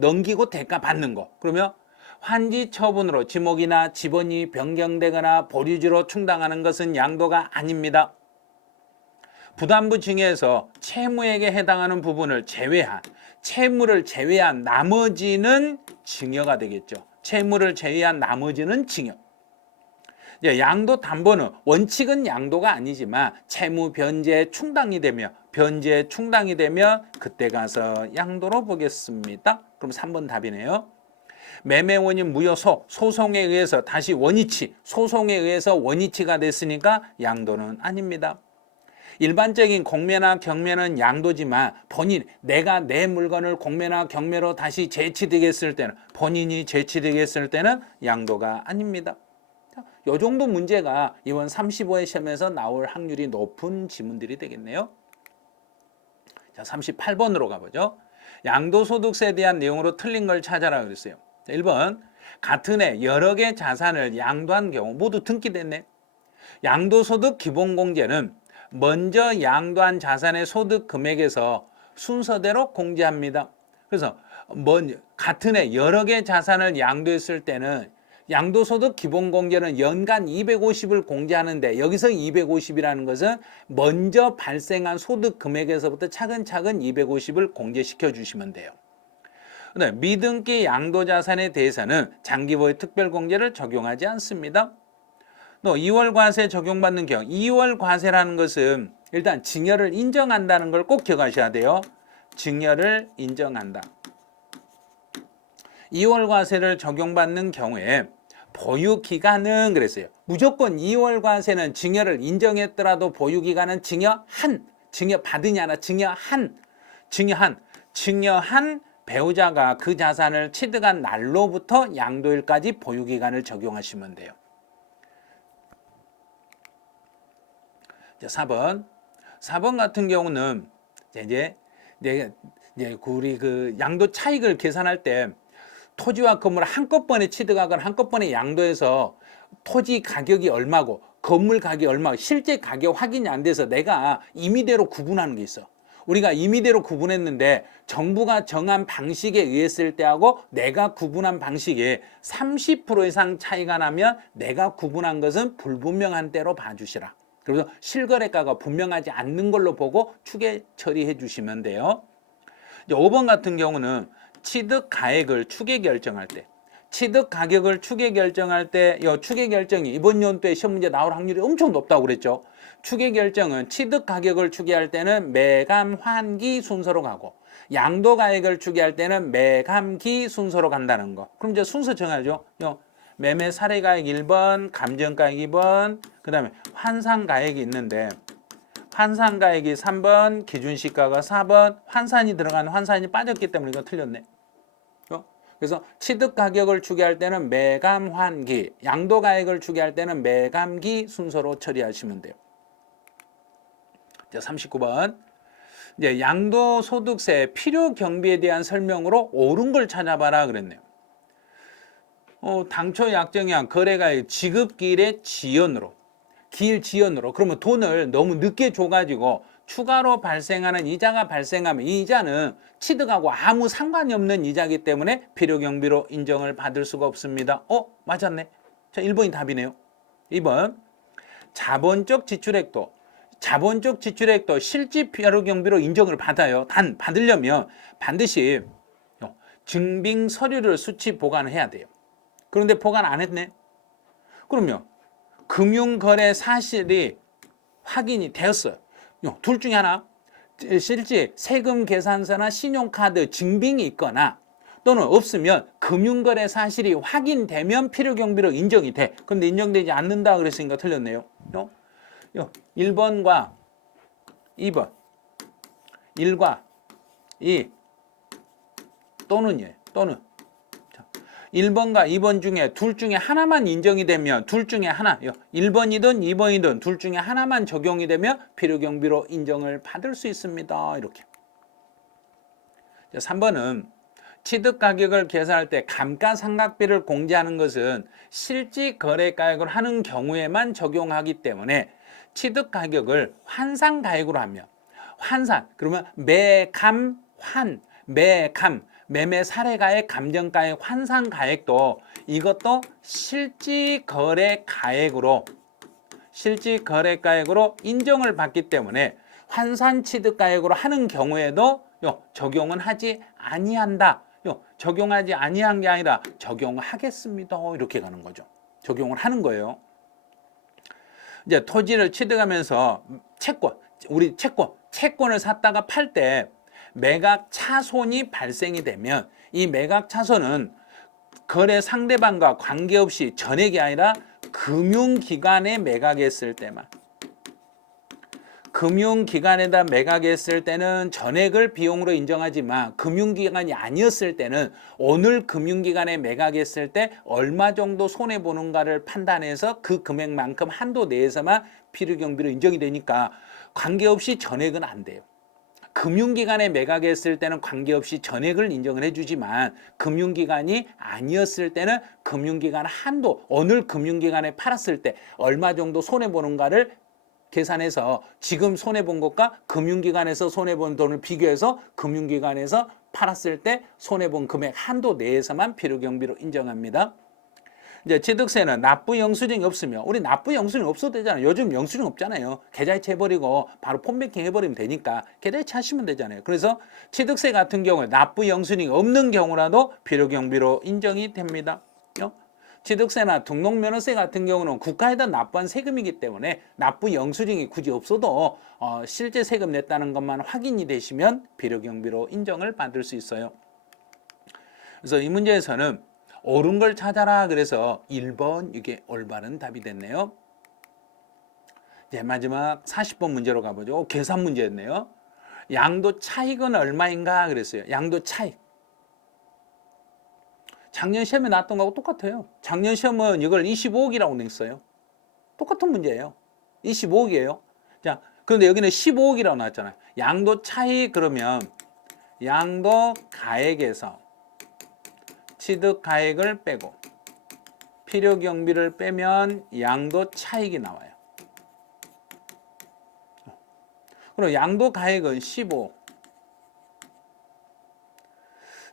넘기고 대가 받는 거. 그러면 환지 처분으로 지목이나 지번이 변경되거나 보류지로 충당하는 것은 양도가 아닙니다. 부담부 징해에서 채무에게 해당하는 부분을 채무를 제외한 나머지는 증여가 되겠죠. 채무를 제외한 나머지는 증여. 이제 양도 담보는 원칙은 양도가 아니지만 채무 변제 충당이 되면 그때 가서 양도로 보겠습니다. 그럼 3번 답이네요. 매매 원인 무효소 소송에 의해서 다시 원위치 소송에 의해서 원위치가 됐으니까 양도는 아닙니다. 일반적인 공매나 경매는 양도지만 내가 내 물건을 공매나 경매로 다시 재취득했을 때는 본인이 재취득했을 때는 양도가 아닙니다. 이 정도 문제가 이번 35회 시험에서 나올 확률이 높은 지문들이 되겠네요. 자, 38번으로 가보죠. 양도소득세에 대한 내용으로 틀린 걸 찾아라 그랬어요. 1번 같은 해 여러 개 자산을 양도한 경우 모두 등기됐네. 양도소득 기본공제는 먼저 양도한 자산의 소득 금액에서 순서대로 공제합니다. 그래서 같은 해 여러 개 자산을 양도했을 때는 양도소득 기본공제는 연간 250을 공제하는데 여기서 250이라는 것은 먼저 발생한 소득 금액에서부터 차근차근 250을 공제시켜 주시면 돼요. 미등기 양도자산에 대해서는 장기보유 특별공제를 적용하지 않습니다. 또 2월 과세 적용받는 경우 2월 과세라는 것은 일단 증여를 인정한다는 걸 꼭 기억하셔야 돼요. 증여를 인정한다. 2월 과세를 적용받는 경우에 보유기간은 그랬어요. 무조건 2월 과세는 증여를 인정했더라도 보유기간은 증여받으냐 아니라 증여한 배우자가 그 자산을 취득한 날로부터 양도일까지 보유기간을 적용하시면 돼요. 4번 같은 경우는 이제 우리 그 양도 차익을 계산할 때 토지와 건물을 한꺼번에 취득하거나 한꺼번에 양도해서 토지 가격이 얼마고 건물 가격이 얼마고 실제 가격 확인이 안 돼서 내가 임의대로 구분하는 게 있어. 우리가 임의대로 구분했는데 정부가 정한 방식에 의했을 때하고 내가 구분한 방식에 30% 이상 차이가 나면 내가 구분한 것은 불분명한 때로 봐주시라. 그래서 실거래가가 분명하지 않는 걸로 보고 추계 처리해 주시면 돼요. 이제 5번 같은 경우는 취득 가액을 추계 결정할 때 취득 가격을 추계 결정할 때 이 추계 결정이 이번 연도에 시험 문제 나올 확률이 엄청 높다고 그랬죠. 추계 결정은 취득 가격을 추계할 때는 매감 환기 순서로 가고 양도 가액을 추계할 때는 매감기 순서로 간다는 거. 그럼 이제 순서 정하죠. 매매 사례가액 1번, 감정가액 2번, 그 다음에 환산가액이 있는데 환산가액이 3번, 기준시가가 4번, 환산이 들어간 환산이 빠졌기 때문에 이거 틀렸네. 그래서 취득가격을 추계할 때는 매감환기, 양도가액을 추계할 때는 매감기 순서로 처리하시면 돼요. 자, 39번. 이제 양도소득세 필요경비에 대한 설명으로 옳은 걸 찾아봐라 그랬네요. 당초 약정한 거래가액 지급기일의 기일 지연으로 그러면 돈을 너무 늦게 줘가지고 추가로 발생하는 이자가 발생하면 이 이자는 취득하고 아무 상관이 없는 이자이기 때문에 필요경비로 인정을 받을 수가 없습니다. 맞았네. 자, 1번이 답이네요. 2번 자본적 지출액도 실질 필요경비로 인정을 받아요. 단 받으려면 반드시 증빙 서류를 수치 보관해야 돼요. 그런데 보관 안 했네. 그러면 금융거래 사실이 확인이 되었어요. 둘 중에 하나, 실제 세금 계산서나 신용카드 증빙이 있거나 또는 없으면 금융거래 사실이 확인되면 필요경비로 인정이 돼. 근데 인정되지 않는다 그랬으니까 틀렸네요. 1번과 2번 1과 2 또는 1번과 2번 중에 둘 중에 하나만 인정이 되면 둘 중에 하나 1번이든 2번이든 둘 중에 하나만 적용이 되면 필요경비로 인정을 받을 수 있습니다. 이렇게. 3번은 취득가격을 계산할 때 감가상각비를 공제하는 것은 실질거래가액을 하는 경우에만 적용하기 때문에 취득가격을 환산가액으로 하면 그러면 매매 사례가액, 감정가액, 환산가액도 이것도 실질거래가액으로 인정을 받기 때문에 환산취득가액으로 하는 경우에도 적용은 하지 아니한다. 적용하지 아니한 게 아니라 적용하겠습니다. 이렇게 가는 거죠. 적용을 하는 거예요. 이제 토지를 취득하면서 채권을 샀다가 팔 때 매각 차손이 발생이 되면 이 매각 차손은 거래 상대방과 관계없이 전액이 아니라 금융기관에 매각했을 때만, 금융기관에다 매각했을 때는 전액을 비용으로 인정하지만 금융기관이 아니었을 때는 오늘 금융기관에 매각했을 때 얼마 정도 손해보는가를 판단해서 그 금액만큼 한도 내에서만 필요경비로 인정이 되니까 관계없이 전액은 안 돼요. 금융기관에 매각했을 때는 관계없이 전액을 인정을 해주지만 금융기관이 아니었을 때는 금융기관 한도, 오늘 금융기관에 팔았을 때 얼마 정도 손해보는가를 계산해서 지금 손해본 것과 금융기관에서 손해본 돈을 비교해서 금융기관에서 팔았을 때 손해본 금액 한도 내에서만 필요경비로 인정합니다. 이제 취득세는 납부 영수증이 없으면, 우리 납부 영수증 없어도 되잖아요. 요즘 영수증 없잖아요. 계좌이체 해버리고 바로 폰뱅킹 해버리면 되니까 계좌이체 하시면 되잖아요. 그래서 취득세 같은 경우에 납부 영수증이 없는 경우라도 필요경비로 인정이 됩니다. 취득세나 등록면허세 같은 경우는 국가에다 납부한 세금이기 때문에 납부 영수증이 굳이 없어도 실제 세금 냈다는 것만 확인이 되시면 필요경비로 인정을 받을 수 있어요. 그래서 이 문제에서는 옳은 걸 찾아라 그래서 1번 이게 올바른 답이 됐네요. 이제 마지막 40번 문제로 가보죠. 계산 문제였네요. 양도 차익은 얼마인가 그랬어요. 양도 차익. 작년 시험에 나왔던 거하고 똑같아요. 작년 시험은 이걸 25억이라고 냈어요. 똑같은 문제예요. 25억이에요. 자, 그런데 여기는 15억이라고 나왔잖아요. 양도 차익 그러면 양도 가액에서 취득 가액을 빼고 필요 경비를 빼면 양도 차익이 나와요. 그럼 양도 가액은 15억.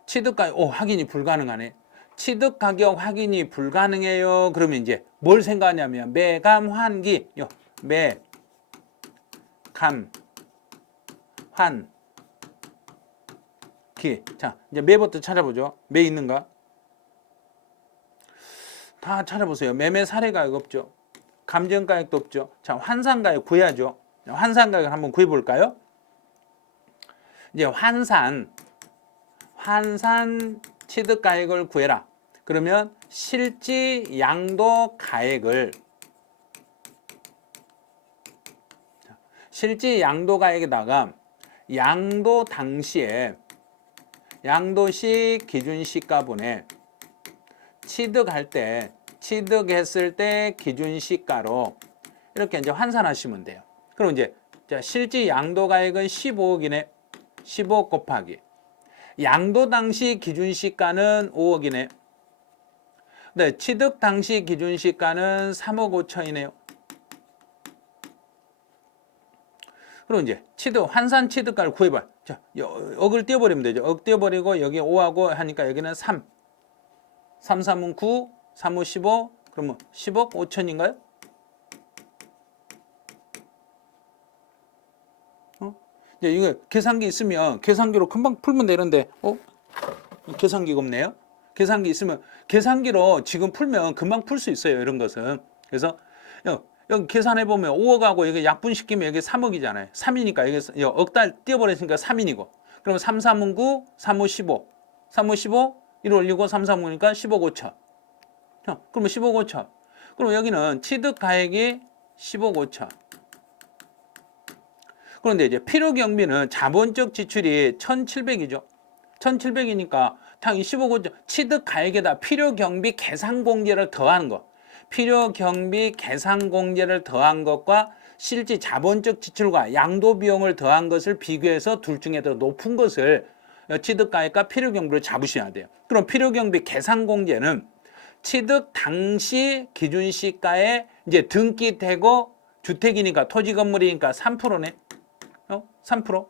취득 가격 확인이 불가능하네. 취득 가격 확인이 불가능해요. 그러면 이제 뭘 생각하냐면 매감 환기. 매감 환기. 자, 이제 매부터 찾아보죠. 매 있는가? 다 찾아보세요. 매매 사례가액 없죠. 감정가액도 없죠. 자, 환산가액 구해야죠. 환산가액을 한번 구해볼까요? 이제 환산 취득가액을 구해라. 그러면 실지 양도 가액을 실지 양도 가액에다가 양도 당시에 양도시 기준시가분에 취득했을 때 기준시가로 이렇게 이제 환산하시면 돼요. 그럼 이제 실지 양도 가액은 15억이네. 15억 곱하기 양도 당시 기준시가는 5억이네. 네, 취득 당시 기준시가는 3억 5천이네요. 그럼 이제 환산 취득가를 구해봐. 자, 억을 띄워버리면 되죠. 억 띄워버리고 여기 5하고 하니까 여기는 3. 3, 3은 9, 3, 5, 15. 그러면 10억 5천인가요? 이제 이거 계산기 있으면 계산기로 금방 풀면 되는데, 계산기가 없네요. 계산기 있으면 계산기로 지금 풀면 금방 풀 수 있어요. 이런 것은. 그래서 여기 계산해 보면 5억하고 여기 약분시키면 여기 3억이잖아요. 3이니까 여기 억달 띄워버렸으니까 3인이고. 그러면 3, 3은 9, 3, 5, 15. 3, 5, 15, 1 올리고 3, 3, 5니까 10억 5천. 그러면 10억 5천. 그럼 여기는 취득 가액이 10억 5천. 그런데 이제 필요경비는 자본적 지출이 1,700이죠. 1,700이니까 당연히 15억 5천 취득 가액에다 필요경비 계산공제를 더하는 거. 필요경비 계산공제를 더한 것과 실제 자본적 지출과 양도비용을 더한 것을 비교해서 둘 중에 더 높은 것을 취득가액과 필요경비로 잡으셔야 돼요. 그럼 필요경비 계산공제는 취득 당시 기준시가에 이제 등기되고 주택이니까 토지 건물이니까 3%네. 3%.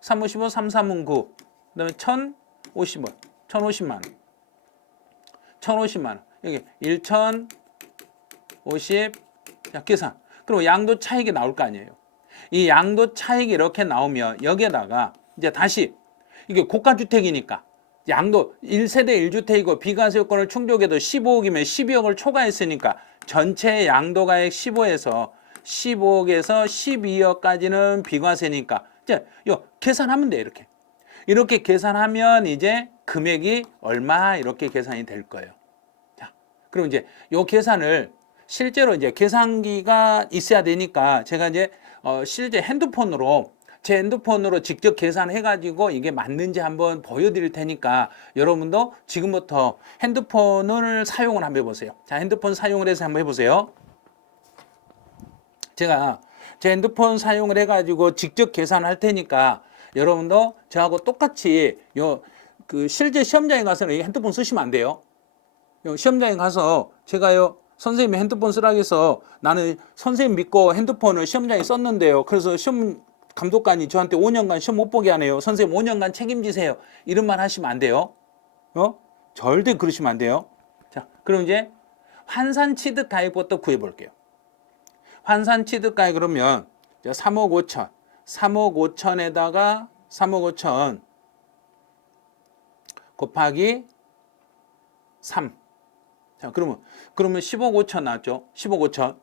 3, 55, 3, 3은 9. 그 다음에 1,050원. 1,050만 원. 1,050만 원. 여기 1,050. 자, 계산. 그리고 양도 차익이 나올 거 아니에요. 이 양도 차익이 이렇게 나오면 여기에다가 이제 다시 이게 고가주택이니까 양도 1세대 1주택이고 비과세 요건을 충족해도 15억이면 12억을 초과했으니까 전체 양도가액 15에서 15억에서 12억까지는 비과세니까 이제 요 계산하면 돼. 이렇게 계산하면 이제 금액이 얼마 이렇게 계산이 될 거예요. 자, 그럼 이제 요 계산을 실제로 이제 계산기가 있어야 되니까 제가 이제 실제 제 핸드폰으로 직접 계산해 가지고 이게 맞는지 한번 보여드릴 테니까 여러분도 지금부터 핸드폰을 사용을 한번 해보세요. 자, 핸드폰 사용을 해서 한번 해보세요. 제가 제 핸드폰 사용을 해 가지고 직접 계산할 테니까 여러분도 저하고 똑같이 실제 시험장에 가서는 이 핸드폰 쓰시면 안 돼요. 시험장에 가서 제가요 선생님이 핸드폰 쓰라고 해서 나는 선생님 믿고 핸드폰을 시험장에 썼는데요. 그래서 시험 감독관이 저한테 5년간 시험 못 보게 하네요. 선생님 5년간 책임지세요. 이런 말 하시면 안 돼요. 절대 그러시면 안 돼요. 자, 그럼 이제 환산 취득 가액부터 구해 볼게요. 환산 취득 가액 그러면 3억 5천. 3억 5천에다가 3억 5천 곱하기 3. 자, 그러면 10억 5천 나왔죠? 10억 5천.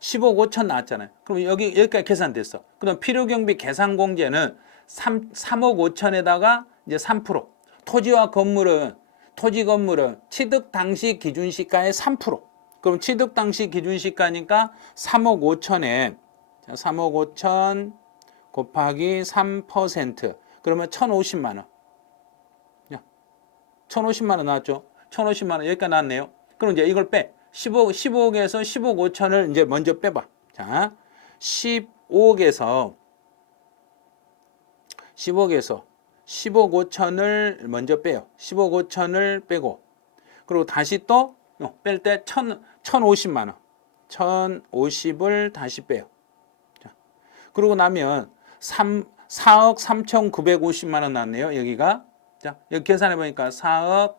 10억 5천 나왔잖아요. 그럼 여기까지 계산됐어. 그럼 필요경비 계산공제는 3억 5천에다가 이제 3%. 토지 건물은 취득 당시 기준시가의 3%. 그럼 취득 당시 기준시가니까 3억 5천에 3억 5천 곱하기 3%. 그러면 1,050만 원. 1,050만 원 나왔죠? 1,050만 원 여기까지 나왔네요. 그럼 이제 이걸 빼. 15억에서 15억 5천을 이제 먼저 빼봐. 자, 15억에서 15억 5천을 먼저 빼요. 15억 5천을 빼고 그리고 다시 또 뺄 때 1,050만 원. 1,050을 다시 빼요. 자, 그러고 나면 4억 3,950만 원 나왔네요. 여기가. 자, 여기 계산해 보니까 4억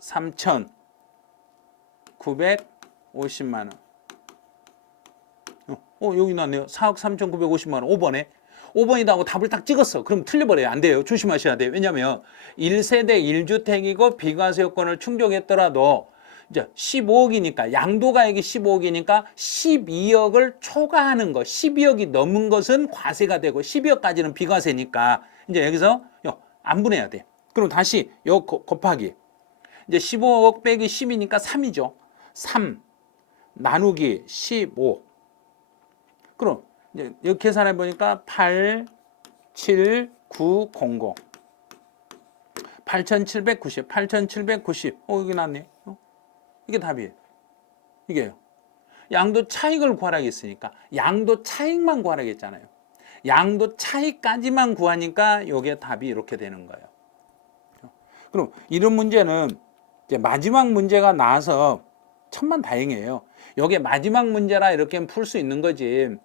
3,950만 원. 여기 나왔네요. 4억 3,950만 원. 5번에. 5번이다 하고 답을 딱 찍었어. 그럼 틀려버려요. 안 돼요. 조심하셔야 돼요. 왜냐면 1세대 1주택이고 비과세 요건을 충족했더라도 이제 15억이니까 양도가액이 15억이니까 12억을 초과하는 거 12억이 넘은 것은 과세가 되고 12억까지는 비과세니까 이제 여기서 안 분해야 돼. 그럼 다시 요 곱하기 이제 15억 빼기 10이니까 3이죠. 3 나누기 15. 그럼 이제 여기 계산해 보니까 87900 8,790 여기 나왔네. 이게 답이에요. 이게요. 양도 차익을 구하라고 했으니까 양도 차익만 구하라고 했잖아요. 양도 차익까지만 구하니까 이게 답이 이렇게 되는 거예요. 그럼 이런 문제는 이제 마지막 문제가 나와서 천만다행이에요. 이게 마지막 문제라 이렇게 풀 수 있는 거지.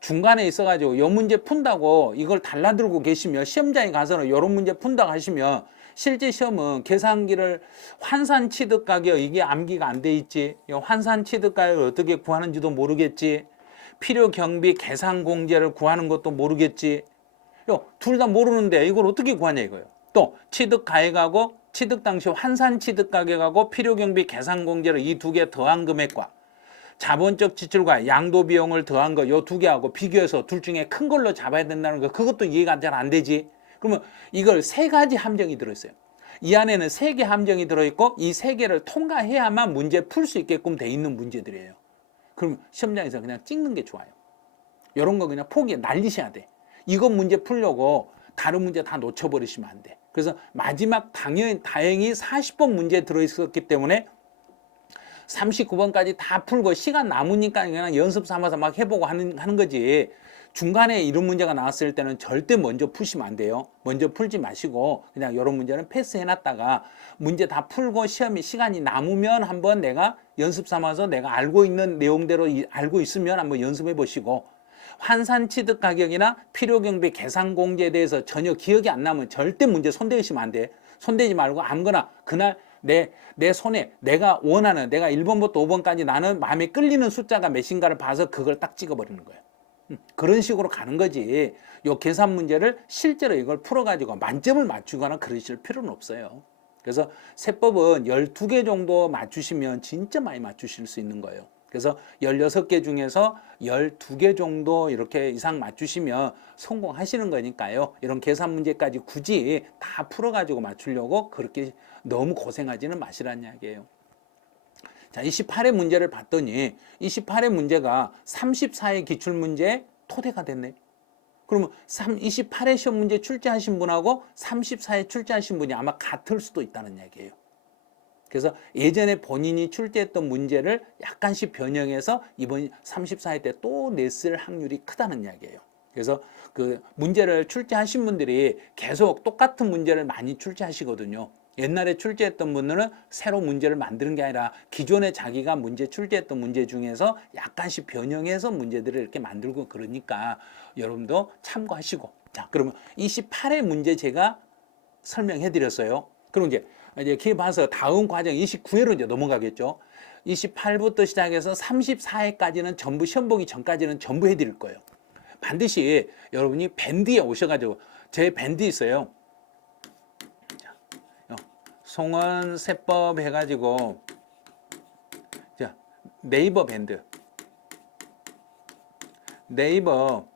중간에 있어가지고 이 문제 푼다고 이걸 달라들고 계시면 시험장에 가서는 이런 문제 푼다고 하시면 실제 시험은 계산기를 환산 취득 가격 이게 암기가 안 돼 있지. 환산 취득 가격을 어떻게 구하는지도 모르겠지. 필요 경비 계산 공제를 구하는 것도 모르겠지. 둘 다 모르는데 이걸 어떻게 구하냐 이거예요. 또 취득 가액하고 취득 당시 환산 취득 가격하고 필요 경비 계산 공제를 이 두 개 더한 금액과 자본적 지출과 양도 비용을 더한 거 요 두 개하고 비교해서 둘 중에 큰 걸로 잡아야 된다는 거 그것도 이해가 잘 안 되지. 그러면 이걸 세 가지 함정이 들어있어요. 이 안에는 세 개 함정이 들어있고 이 세 개를 통과해야만 문제 풀 수 있게끔 돼 있는 문제들이에요. 그럼 시험장에서 그냥 찍는 게 좋아요. 이런 거 그냥 포기해 날리셔야 돼. 이거 문제 풀려고 다른 문제 다 놓쳐버리시면 안 돼. 그래서 마지막 다행히 40번 문제 들어있었기 때문에 39번까지 다 풀고 시간 남으니까 그냥 연습 삼아서 막 해보고 하는 거지. 중간에 이런 문제가 나왔을 때는 절대 먼저 푸시면 안 돼요. 먼저 풀지 마시고 그냥 이런 문제는 패스해놨다가 문제 다 풀고 시간이 남으면 한번 내가 연습 삼아서 내가 알고 있는 내용대로 알고 있으면 한번 연습해 보시고 환산 취득 가격이나 필요경비 계산 공제에 대해서 전혀 기억이 안 나면 절대 문제 손대시면 안 돼. 손대지 말고 아무거나 그날 내 손에 내가 원하는 내가 1번부터 5번까지 나는 마음에 끌리는 숫자가 몇인가를 봐서 그걸 딱 찍어버리는 거예요. 그런 식으로 가는 거지. 요 계산 문제를 실제로 이걸 풀어가지고 만점을 맞추거나 그러실 필요는 없어요. 그래서 세법은 12개 정도 맞추시면 진짜 많이 맞추실 수 있는 거예요. 그래서 16개 중에서 12개 정도 이렇게 이상 맞추시면 성공하시는 거니까요. 이런 계산 문제까지 굳이 다 풀어가지고 맞추려고 그렇게 너무 고생하지는 마시라는 이야기예요. 자, 28회 문제를 봤더니 28회 문제가 34회 기출문제의 토대가 됐네. 그러면 28회 시험 문제 출제하신 분하고 34회 출제하신 분이 아마 같을 수도 있다는 얘기예요. 그래서 예전에 본인이 출제했던 문제를 약간씩 변형해서 이번 34회 때 또 냈을 확률이 크다는 이야기예요. 그래서 그 문제를 출제하신 분들이 계속 똑같은 문제를 많이 출제하시거든요. 옛날에 출제했던 분들은 새로 문제를 만드는 게 아니라 기존에 자기가 문제 출제했던 문제 중에서 약간씩 변형해서 문제들을 이렇게 만들고 그러니까 여러분도 참고하시고. 자, 그러면 28회 문제 제가 설명해 드렸어요. 그럼 이제 기회 봐서 다음 과정 29회로 이제 넘어가겠죠. 28부터 시작해서 34회까지는 전부 시험 보기 전까지는 전부 해드릴 거예요. 반드시 여러분이 밴드에 오셔가지고 제 밴드 있어요. 송원 세법 해가지고 자, 네이버 밴드, 네이버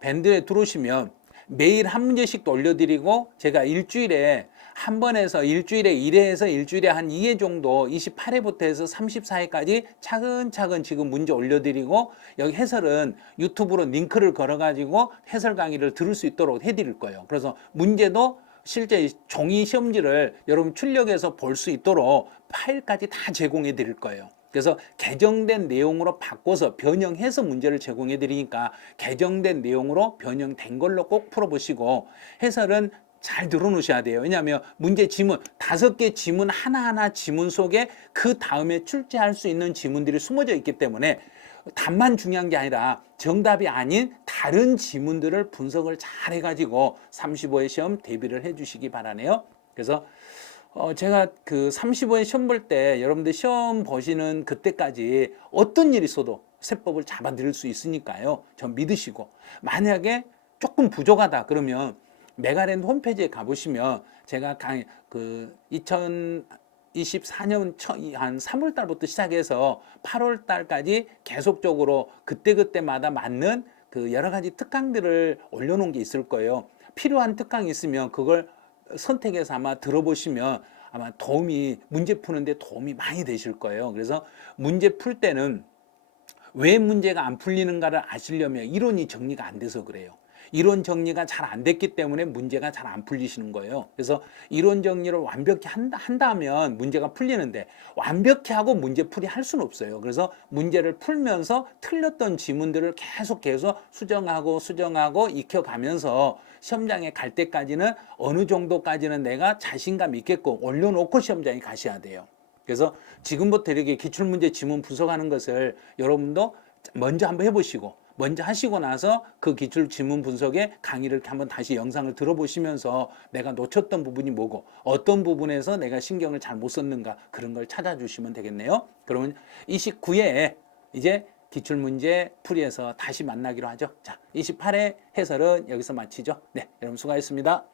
밴드에 들어오시면 매일 한 문제씩 올려드리고 제가 일주일에 한 번에서 일주일에 1회에서 일주일에 한 2회 정도 28회부터 해서 34회까지 차근차근 지금 문제 올려드리고 여기 해설은 유튜브로 링크를 걸어가지고 해설 강의를 들을 수 있도록 해드릴 거예요. 그래서 문제도 실제 종이 시험지를 여러분 출력해서 볼 수 있도록 파일까지 다 제공해 드릴 거예요. 그래서 개정된 내용으로 바꿔서 변형해서 문제를 제공해 드리니까 개정된 내용으로 변형된 걸로 꼭 풀어보시고 해설은 잘 들어놓으셔야 돼요. 왜냐하면 문제 지문 5개 지문 하나하나 지문 속에 그 다음에 출제할 수 있는 지문들이 숨어져 있기 때문에 답만 중요한 게 아니라 정답이 아닌 다른 지문들을 분석을 잘 해가지고 35회 시험 대비를 해주시기 바라네요. 그래서 제가 그 35회 시험 볼 때 여러분들 시험 보시는 그때까지 어떤 일이 있어도 세법을 잡아드릴 수 있으니까요. 전 믿으시고 만약에 조금 부족하다 그러면 메가랜드 홈페이지에 가보시면 제가 그 2024년 한 3월 달부터 시작해서 8월 달까지 계속적으로 그때그때마다 맞는 그 여러 가지 특강들을 올려놓은 게 있을 거예요. 필요한 특강이 있으면 그걸 선택해서 아마 들어보시면 아마 문제 푸는데 도움이 많이 되실 거예요. 그래서 문제 풀 때는 왜 문제가 안 풀리는가를 아시려면 이론이 정리가 안 돼서 그래요. 이론 정리가 잘 안 됐기 때문에 문제가 잘 안 풀리시는 거예요. 그래서 이론 정리를 완벽히 한다면 문제가 풀리는데 완벽히 하고 문제풀이 할 수는 없어요. 그래서 문제를 풀면서 틀렸던 지문들을 계속해서 수정하고 익혀가면서 시험장에 갈 때까지는 어느 정도까지는 내가 자신감 있게끔 올려놓고 시험장에 가셔야 돼요. 그래서 지금부터 이렇게 기출문제 지문 분석하는 것을 여러분도 먼저 한번 해보시고 먼저 하시고 나서 그 기출 지문 분석의 강의를 한번 다시 영상을 들어보시면서 내가 놓쳤던 부분이 뭐고 어떤 부분에서 내가 신경을 잘 못 썼는가 그런 걸 찾아주시면 되겠네요. 그러면 29회에 이제 기출문제 풀이해서 다시 만나기로 하죠. 자, 28회 해설은 여기서 마치죠. 네, 여러분 수고하셨습니다.